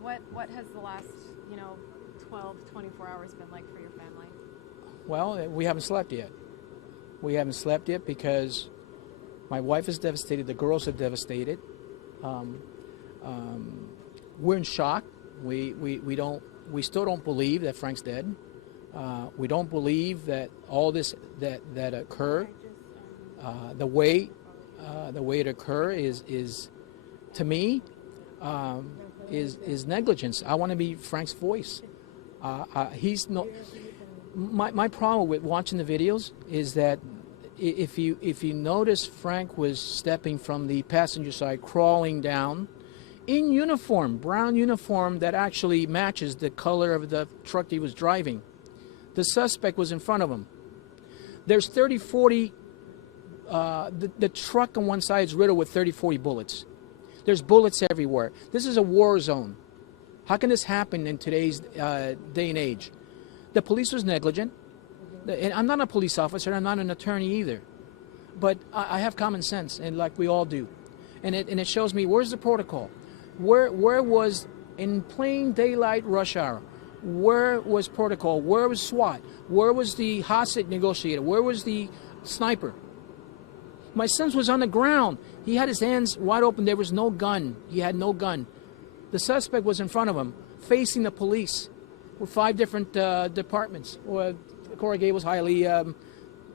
What has the last, 12, 24 hours been like for your family? Well, we haven't slept yet. We haven't slept yet because my wife is devastated. The girls are devastated. We're in shock. We still don't believe that Frank's dead. We don't believe that all this that occurred. The way it occurred is to me is negligence. I want to be Frank's voice. He's no. My problem with watching the videos is that if you notice, Frank was stepping from the passenger side, crawling down, in uniform, brown uniform that actually matches the color of the truck he was driving. The suspect was in front of him. There's 30, 40. The truck on one side is riddled with 30, 40 bullets. There's bullets everywhere. This is a war zone. How can this happen in today's day and age? The police was negligent. And I'm not a police officer. I'm not an attorney either. But I have common sense, and like we all do. And it shows me, where's the protocol? Where was, in plain daylight rush hour, where was protocol? Where was SWAT? Where was the hostage negotiator? Where was the sniper? My son was on the ground. He had his hands wide open. There was no gun. He had no gun. The suspect was in front of him, facing the police with 5 different departments. Coral Gables, Hialeah,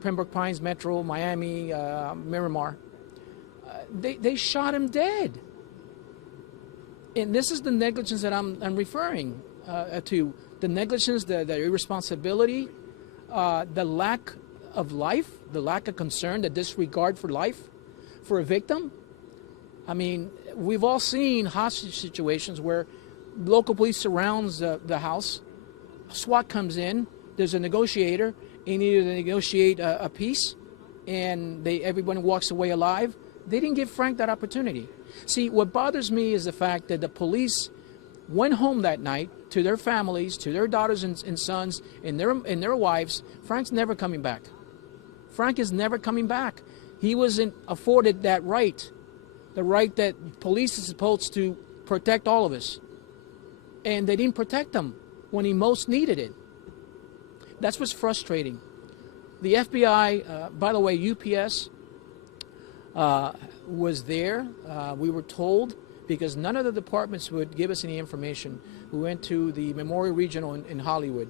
Pembroke Pines, Metro, Miami, Miramar. They shot him dead. And this is the negligence that I'm referring to. The negligence, the irresponsibility, the lack of life, the lack of concern, the disregard for life, for a victim. I mean, we've all seen hostage situations where local police surrounds the house, SWAT comes in, there's a negotiator, and either they negotiate a peace, and everyone walks away alive. They didn't give Frank that opportunity. See, what bothers me is the fact that the police went home that night to their families, to their daughters and sons, and their wives. Frank's never coming back. Frank is never coming back. He wasn't afforded that right, the right that police is supposed to protect all of us. And they didn't protect him when he most needed it. That's what's frustrating. The FBI, by the way, UPS was there. We were told, because none of the departments would give us any information. We went to the Memorial Regional in Hollywood.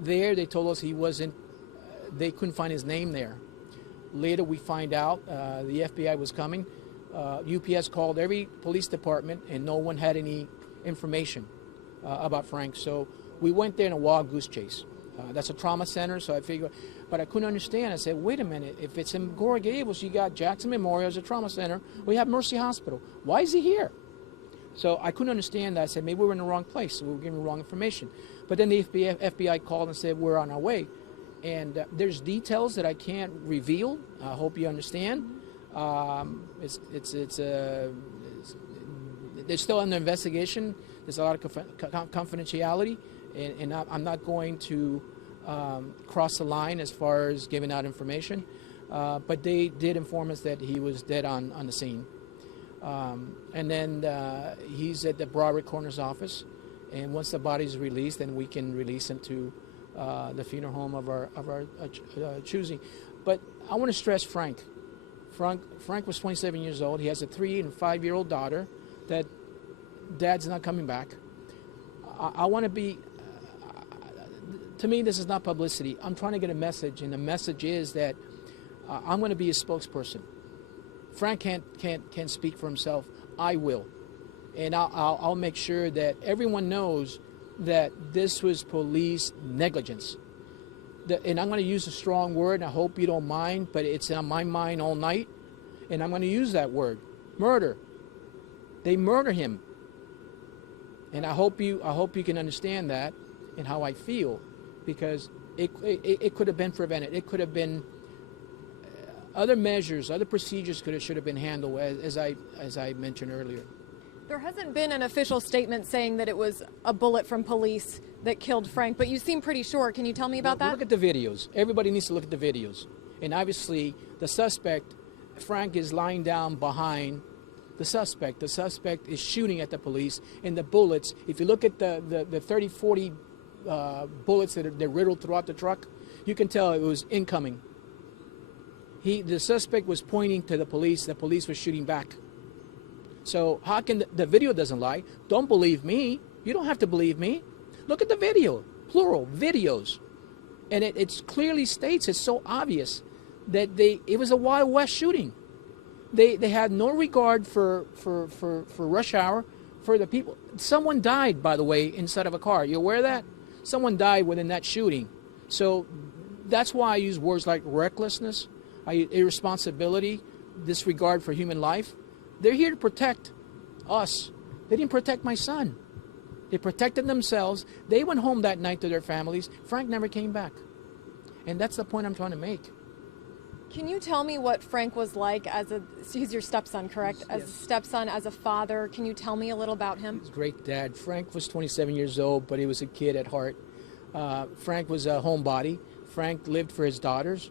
There, they told us he wasn't, they couldn't find his name there. Later, we find out the FBI was coming. UPS called every police department, and no one had any information about Frank. So we went there in a wild goose chase. That's a trauma center, so I figured, but I couldn't understand. I said, wait a minute, if it's in Coral Gables, you got Jackson Memorial as a trauma center, we have Mercy Hospital. Why is he here? So I couldn't understand that. I said, maybe we were in the wrong place, so we were giving the wrong information. But then the FBI called and said, we're on our way. And there's details that I can't reveal. I hope you understand. They're still under investigation. There's a lot of confidentiality. And I'm not going to cross the line as far as giving out information. But they did inform us that he was dead on the scene. And then he's at the Broderick Coroner's office. And once the body's released, then we can release him to the funeral home of our choosing. But I want to stress Frank. Frank was 27 years old. He has a 3- and 5-year-old daughter that dad's not coming back. I want to be... To me, this is not publicity. I'm trying to get a message, and the message is that I'm going to be a spokesperson. Frank can't speak for himself. I will, and I'll make sure that everyone knows that this was police negligence. And I'm going to use a strong word, and I hope you don't mind, but it's on my mind all night, and I'm going to use that word: murder. They murder him, and I hope you can understand that and how I feel. Because it could have been prevented. It could have been other measures, other procedures should have been handled, as I mentioned earlier. There hasn't been an official statement saying that it was a bullet from police that killed Frank, but you seem pretty sure. Can you tell me about that? Look at the videos. Everybody needs to look at the videos. And obviously, the suspect, Frank, is lying down behind The suspect is shooting at the police, and the bullets, if you look at the 30, 40 bullets that are riddled throughout the truck, you can tell it was incoming. The suspect was pointing to the police were shooting back. So how can the video doesn't lie? Don't believe me. You don't have to believe me. Look at the video, plural, videos. And it clearly states, it's so obvious, that it was a Wild West shooting. They had no regard for rush hour, for the people. Someone died, by the way, inside of a car. You aware of that? Someone died within that shooting. So that's why I use words like recklessness, irresponsibility, disregard for human life. They're here to protect us. They didn't protect my son. They protected themselves. They went home that night to their families. Frank never came back. And that's the point I'm trying to make. Can you tell me what Frank was like he's your stepson, correct? As a stepson, as a father, can you tell me a little about him? He's a great dad. Frank was 27 years old, but he was a kid at heart. Frank was a homebody. Frank lived for his daughters.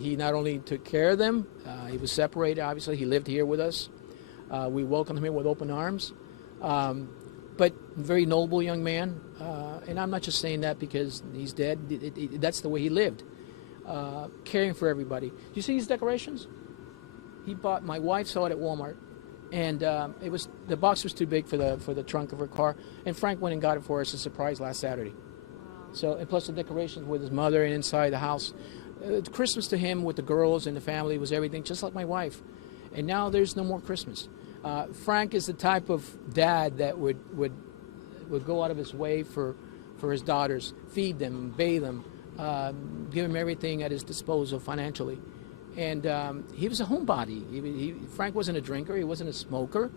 He not only took care of them, he was separated, obviously. He lived here with us. We welcomed him here with open arms. But very noble young man. And I'm not just saying that because he's dead. That's the way he lived. Caring for everybody. Do you see these decorations? My wife saw it at Walmart. And the box was too big for the trunk of her car. And Frank went and got it for us as a surprise last Saturday. So, and plus the decorations with his mother and inside the house. Christmas to him with the girls and the family was everything, just like my wife. And now there's no more Christmas. Frank is the type of dad that would go out of his way for his daughters, feed them, bathe them, give him everything at his disposal financially. And he was a homebody. Frank wasn't a drinker. He wasn't a smoker.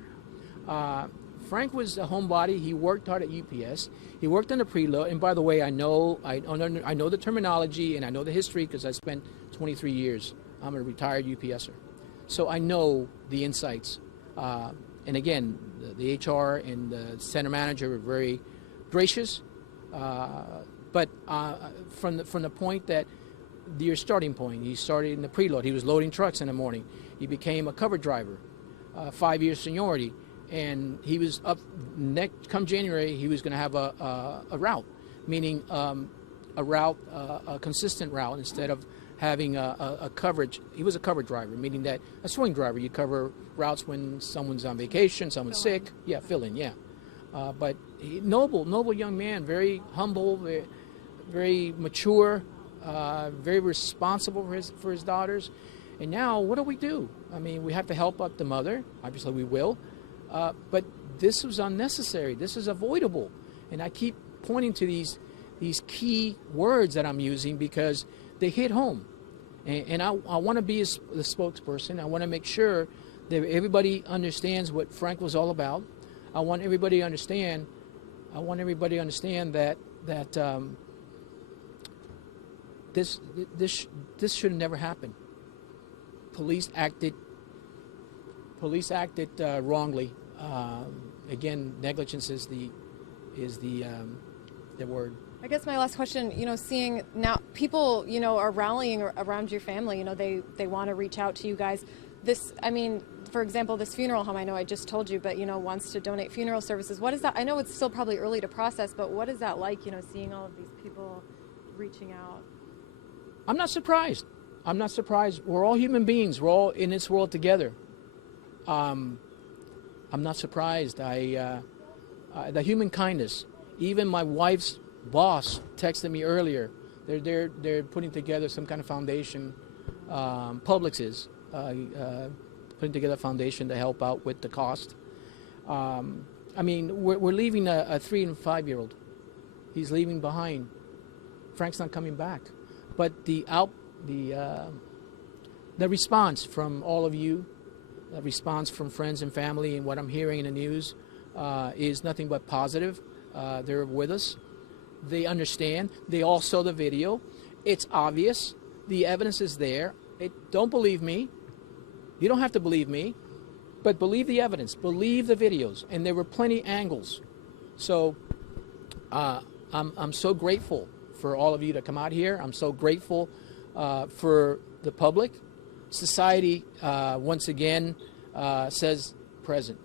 Frank was a homebody. He worked hard at UPS. He worked on the preload. And by the way, I know the terminology and I know the history because I spent 23 years. I'm a retired UPSer. So I know the insights. And again, the HR and the center manager were very gracious. But from the point that your starting point, he started in the preload. He was loading trucks in the morning. He became a cover driver, 5 years seniority. And he was up come January, he was going to have a route, meaning a consistent route instead of having a coverage. He was a cover driver, meaning that a swing driver, you cover routes when someone's on vacation, someone's sick. Yeah, fill in, yeah. But noble young man, very humble, very mature, very responsible for his daughters. And now, what do? I mean, we have to help out the mother. Obviously, we will. But this was unnecessary. This is avoidable. And I keep pointing to these key words that I'm using because they hit home. And I want to be the spokesperson. I want to make sure that everybody understands what Frank was all about. I want everybody to understand that this should have never happened. Police acted wrongly. Again, negligence is the word. I guess my last question, seeing now people, are rallying around your family, they want to reach out to you guys. For example, this funeral home, I know I just told you, but, wants to donate funeral services. What is that? I know it's still probably early to process, but what is that like, seeing all of these people reaching out? I'm not surprised. We're all human beings. We're all in this world together. I'm not surprised. The human kindness. Even my wife's boss texted me earlier. They're putting together some kind of foundation. Publix is putting together a foundation to help out with the cost. We're leaving a 3 and 5 year old. He's leaving behind. Frank's not coming back. But the response from all of you, the response from friends and family, and what I'm hearing in the news is nothing but positive. They're with us. They understand. They all saw the video. It's obvious. The evidence is there. Don't believe me. You don't have to believe me, but believe the evidence. Believe the videos. And there were plenty angles. So I'm so grateful for all of you to come out here. I'm so grateful for the public. Society, once again, says present.